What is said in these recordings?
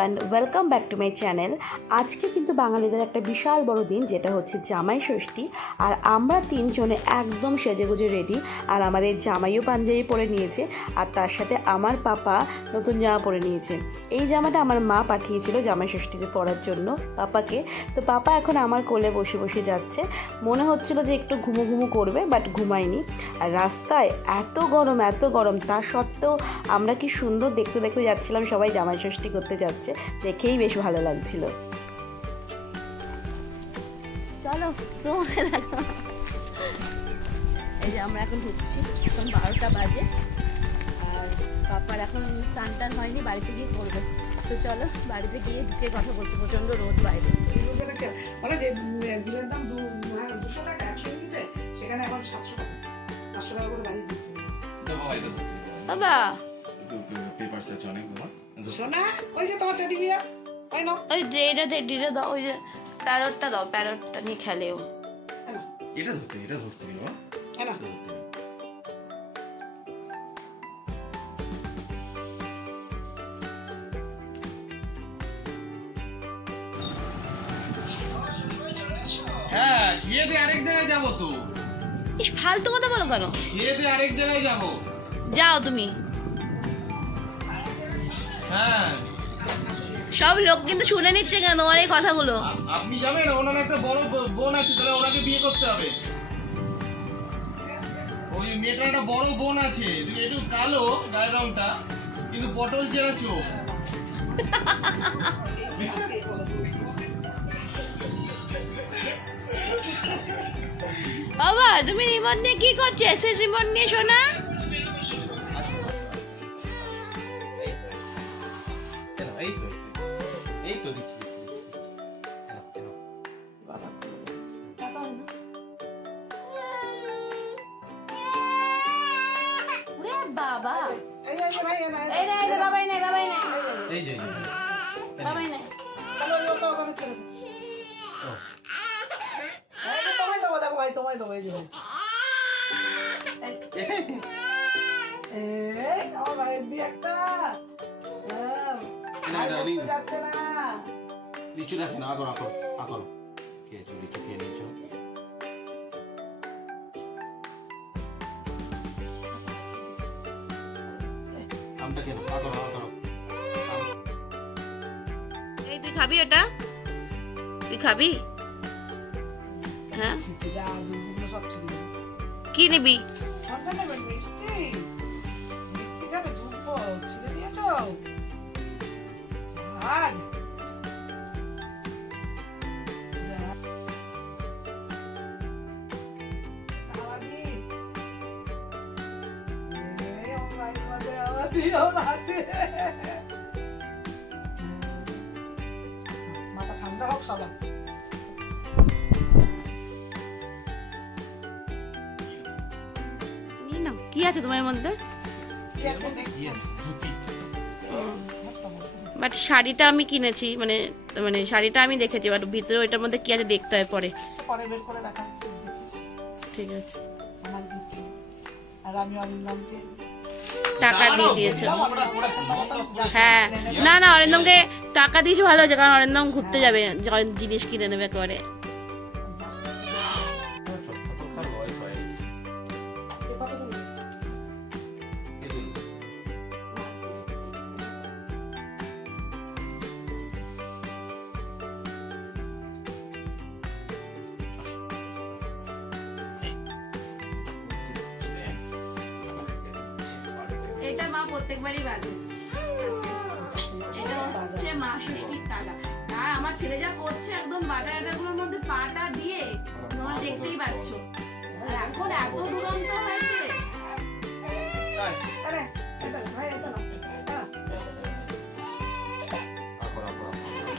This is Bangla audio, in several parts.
Everyone, welcome back to my channel. আজকে কিন্তু বাঙালিদের একটা বিশাল বড় দিন, যেটা হচ্ছে জামাই ষষ্ঠী। আর আমরা তিনজনে একদম সেজেগুজে রেডি। আর আমাদের জামাইও পাঞ্জাবি পরে নিয়েছে, আর তার সাথে আমার পাপা নতুন জামা পরে নিয়েছে। এই জামাটা আমার মা পাঠিয়েছিল জামাই ষষ্ঠীতে পরার জন্য পাপাকে। তো পাপা এখন আমার কোলে বসে বসে যাচ্ছে। মনে হচ্ছিল যে একটু ঘুমো ঘুমো করবে, বাট ঘুমায়নি। আর রাস্তায় এত গরম, তা সত্ত্বেও আমরা কি সুন্দর দেখতে দেখতে যাচ্ছিলাম। সবাই জামাই ষষ্ঠী করতে যাচ্ছে, দেখেই বেশ ভালো লাগছিল। চলো তোমাকে দেখো, এই যে আমরা এখন ঢুকছি, এখন 12টা বাজে। আর পাপার এখন স্নান হয়নি, বাড়িতে গিয়ে করবে। তো চলো বাড়িতে গিয়ে ঢুকে কথা বলছি, প্রচন্ড রোদ বাইরে। মানে যে বিলের দাম 200 টাকা 100 ইউনিটে, সেখানে এখন 700 টাকা 500 টাকা করে বাড়িয়ে দিচ্ছে। বাবা পেপার সেট অনেক বাবা সোনা, ওই যে তোমার টেডি বিয়ার, ওই নাও। ওই যে এটা টেডিটা দাও, ওই যে প্যারটটা দাও, প্যারটটা নিয়ে খেলেও। এটা ধরতে বাবা, হ্যাঁ হ্যাঁ খেয়ে দিয়ে আরেক জায়গায় যাবো তো। ইস, ফালতু কথা বলো কেন? খেয়ে দিয়ে আরেক জায়গায় যাবো। যাও তুমি। হ্যাঁ সব লোক কিন্তু শুনে নিচ্ছে কেন তোমার এই কথাগুলো? আপনি যাবেন, ওনার একটা বড় বোন আছে, তাহলে ওনাকে বিয়ে করতে হবে। ওই মেয়েটার একটা বড় বোন আছে, একটু কালো গায়ের রংটা, কিন্তু পটল চেরা চোখ। বাবা তুমি রিমোট নিয়ে কি করছো? এসে রিমোট নিয়ে শোনা। এই তো দিচ্ছি। বাবা এই যে ভাই এই রে বাবাই নাই এই যে বাবাই নাই। চলো ওটা ওখানে ছেড়ে দে। এই যে তোমায় দেবো, দেখো ভাই তোমায় দেবো, এই যে ভাই। এই আমার ভাইয়ের দিয়ে একটা। যাচ্ছে না। লিচু রাখি না, আকর খেয়েছো, লিচু খেয়ে নিয়েছো। আমটা কেন আকর। এই তুই খাবি এটা? তুই খাবি? হ্যাঁ ছিটে যা, দুধগুলো সব ছিঁড়ে যাবে। কি নিবি? সন্তান নেবে মিষ্টি খাবে, দুধ ছিঁড়ে দিয়েছো। আজ মাথা ঠান্ডা হোক সবার। নিয়ে নাও। কি আছে তোমার মধ্যে? বাট শাড়িটা আমি কিনেছি, মানে মানে শাড়িটা আমি দেখেছি, বাট ভিতরে ওইটার মধ্যে কি আছে দেখতে হয় পরে। পরে বের করে দেখা, ঠিক আছে। আমার গিফট। আর আমি অরিন্দমকে টাকা দিয়ে দিয়েছো? হ্যাঁ, না অরিন্দমকে টাকা দিয়েছো, ভালো হয়েছে, কারণ অরিন্দম ঘুরতে যাবে, জিনিস কিনে নেবে করে। এটা মা প্রত্যেকবারই বাজে। এটা হচ্ছে মা ষষ্ঠীর টাকা। আর আমার ছেলে যা করছে, একদম বাটাগুলোর মধ্যে পাটা দিয়ে, তোমরা দেখতেই পাচ্ছ। আর এখন এত দুরন্ত হয়েছে।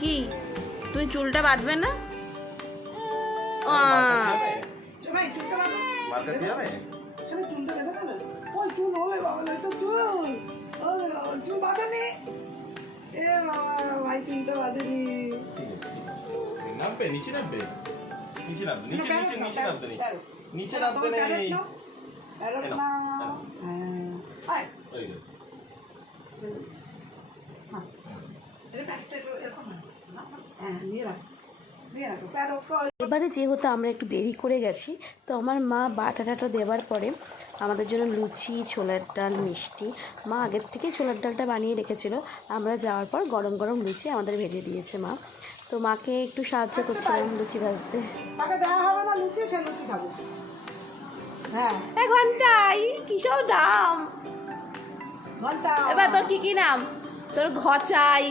কি তুমি চুলটা বাঁধবে না? চুলটা বেঁধে দেবে। ওই চুল হলে বাবা, তো চুল ওলে বাবা, চুল বাঁধেনি। এ বাবা, ভাই চুলটা বাঁধেনি। নামবে নিচে নামবে নেই। এটা প্যাকেটটা এরকম না, হ্যাঁ নিয়ে রাখো, নিয়ে রাখো প্যারো। এবারে যেহেতু আমরা একটু দেরি করে গেছি, তো আমার মা বাটা টাটা দেওয়ার পরে আমাদের জন্য লুচি, ছোলার ডাল, মিষ্টি মা আগের থেকে ছোলার ডালটা বানিয়ে রেখেছিল, আমরা যাওয়ার পর গরম গরম লুচি আমাদের ভেজে দিয়েছে মা। তো মাকে একটু সাহায্য করছিলাম লুচি ভাজতে। তাকে দেওয়া হবে না লুচি, সে লুচি খাবে। হ্যাঁ ঘন্টাই কিসব দাম। ঘন্টা এবার তোর কি নাম? তোর ঘচাই,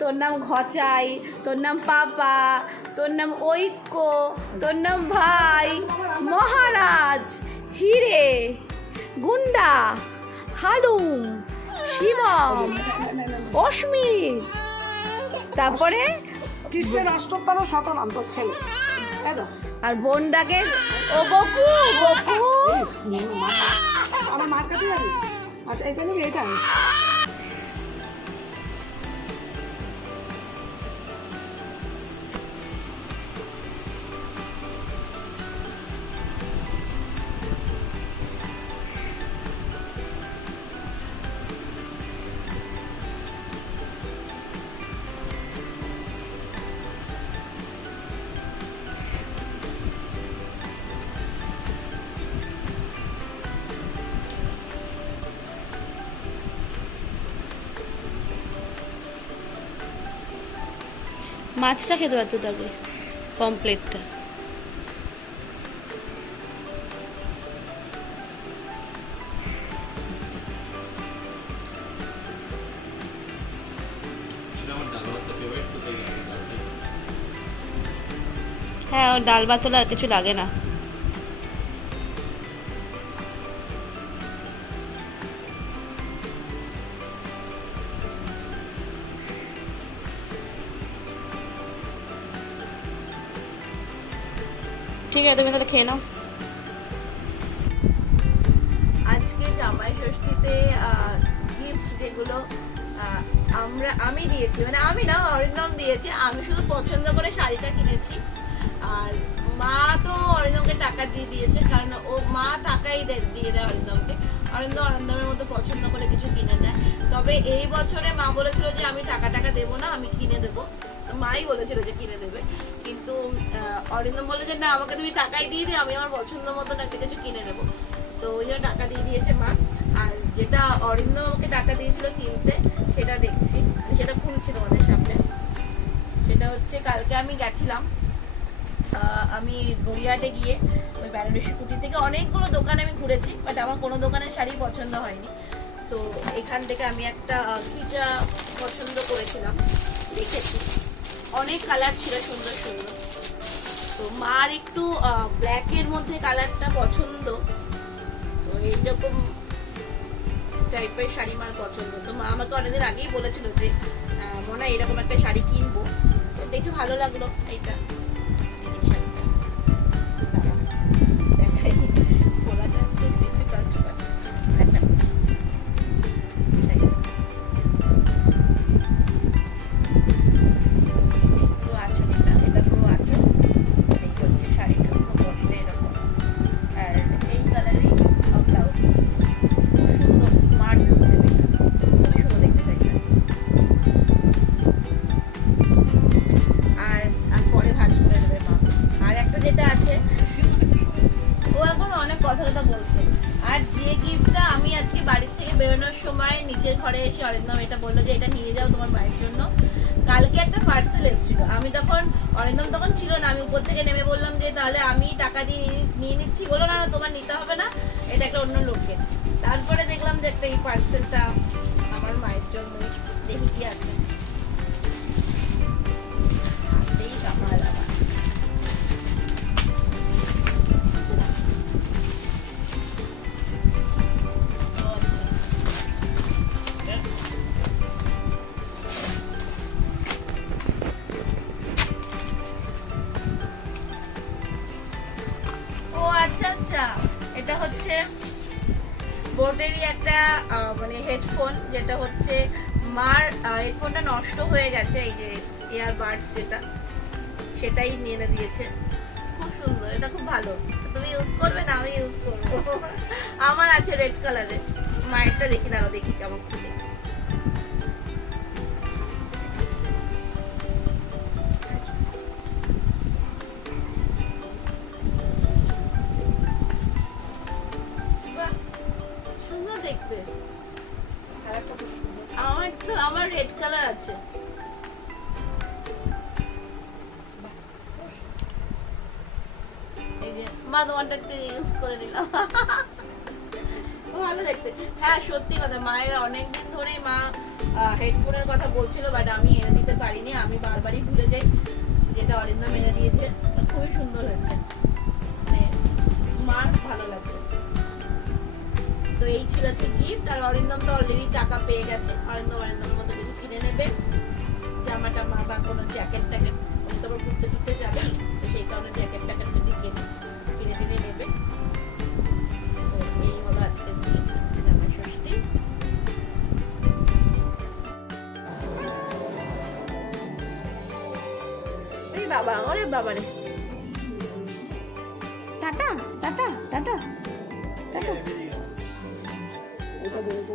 তোর নাম ঘচাই, তোর নাম পাপা, তোর নাম ঐক্য, তোর নাম ভাই, মহারাজ, হিরে, গুন্ডা, হালুম, শিবম, অস্মিত, তারপরে কৃষ্ণের অষ্টতর শতনাম তোর ছেলে, তাই তো? আর বোনটাকে ও গপু গপু। আমার মার কাছে যাবি? আচ্ছা এটা নিবি, এটা মাছটা খেতে পারতো তাকে, কমপ্লেটটা। হ্যাঁ, ওর ডাল ভাত হলে আর কিছু লাগে না। ঠিক আছে, তুমি তাহলে খেয়ে নাও। আজকে জামাই ষষ্ঠীতে গিফট যেগুলো আমি দিয়েছি, মানে আমি না, অরিন্দম দিয়েছে। আমি শুধু পছন্দ করে শাড়িটা কিনেছি, আর মা তো অরিন্দমকে টাকা দিয়ে দিয়েছে, কারণ ও মা টাকাই দিয়ে দেয় অরিন্দমকে। অরিন্দমের মতো পছন্দ করে কিছু কিনে দেয়। তবে এই বছরে মা বলেছিল যে আমি টাকা দেবো না, আমি কিনে দেবো। মাই বলেছিল যে কিনে দেবে, কিন্তু অরিন্দম বলে যে না, আমাকে তুমি টাকাই দিয়ে দিও, আমি আমার পছন্দ মতন একটা কিছু কিনে নেবো। তো ওই জন্য টাকা দিয়ে দিয়েছে মা। আর যেটা অরিন্দম আমাকে টাকা দিয়েছিল কিনতে, সেটা দেখছি, মানে সেটা খুলছি তোমাদের সামনে। সেটা হচ্ছে কালকে আমি গেছিলাম, আমি গড়িয়াহাটে গিয়ে ওই বেনারসি কুটি থেকে অনেকগুলো দোকানে আমি ঘুরেছি, বাট আমার কোনো দোকানের শাড়ি পছন্দ হয়নি। তো এখান থেকে আমি একটা খিচা পছন্দ করেছিলাম, দেখেছি অনেক কালার ছিল সুন্দর সুন্দর। তো মার একটু ব্ল্যাকের মধ্যে কালারটা পছন্দ, তো এইরকম টাইপের শাড়ি মার পছন্দ। তো মা আমাকে অনেকদিন আগেই বলেছিল যে মনে হয় এরকম একটা শাড়ি কিনবো, তো দেখে ভালো লাগলো এইটা। শাড়িটা দেখাই, খোলাটা একটু ডিফিকাল্ট, বাট দেখাচ্ছি। পুরো আঁচল, এটা পুরো আঁচল, এই হচ্ছে শাড়িটা পুরো বডিটা এরকম। আর এই কালারেই ব্লাউজ পিস, খুব সুন্দর স্মার্ট লুক দেবে, খুবই সুন্দর দেখতে চাইটা। আর পরে ভাঁজ করে দেবে মা। আর একটা যেটা আছে, ও এখন অনেক কথা বলছে। আর যে গিফটটা আমি আজকে বাড়ির থেকে বেরোনোর সময় নিচের ঘরে এসে অরিন্দম এটা বললো যে এটা নিয়ে যাও তোমার মায়ের জন্য। কালকে একটা পার্সেল এসেছিল, আমি তখন অরিন্দম তখন ছিল না, আমি উপর থেকে নেমে বললাম যে তাহলে আমি টাকা দিয়ে নিয়ে নিচ্ছি। বলো না, তোমার নিতে হবে না, এটা একটা অন্য লোকের। তারপরে দেখলাম যে একটা এই পার্সেলটা আমার মায়ের জন্য। দেখি কি আছে, হাতেই কামাল আবার। আচ্ছা, এটা হচ্ছে বোটেরই একটা মানে হেডফোন, যেটা হচ্ছে মার হেডফোনটা নষ্ট হয়ে গেছে, এই যে ইয়ারবাডস যেটা, সেটাই নিয়ে এনে দিয়েছে। খুব সুন্দর, এটা খুব ভালো। তুমি ইউজ করবে না, আমি ইউজ করবো। আমার আছে রেড কালারের, মায়েরটা দেখি, দাঁড়াও দেখি কেমন খুলে। আমার রেড কালার আছে। এই যে মা তোমারটা একটু ইউজ করে নিলাম। ভালো দেখতে। হ্যাঁ সত্যি কথা, মায়ের অনেকদিন ধরেই মা হেডফোনের কথা বলছিল, বাট আমি এনে দিতে পারিনি, আমি বারবারই ভুলে যাই। যেটা অরিন্দম এনে দিয়েছে খুবই সুন্দর হয়েছে, মানে মার ভালো লাগবে। তো এই ছিল আজকে গিফট। আর অরিন্দম তো অলরেডি টাকা পেয়ে গেছে, অরিন্দম মতো কিছু কিনে নেবে, জামা টামা বা কোনো জ্যাকেট ট্যাকেট, তো আবার ঘুরতে টুরতে যাবে, তো সেই কারণে জ্যাকেট ট্যাকেট যদি কিনে টিনে নেবে। তো এই হলো আজকে গিফট, জামাই ষষ্ঠী। এই বাবা, ওরে বাবা রে, টাটা টাটা টাটা টাটা। এটা বলবো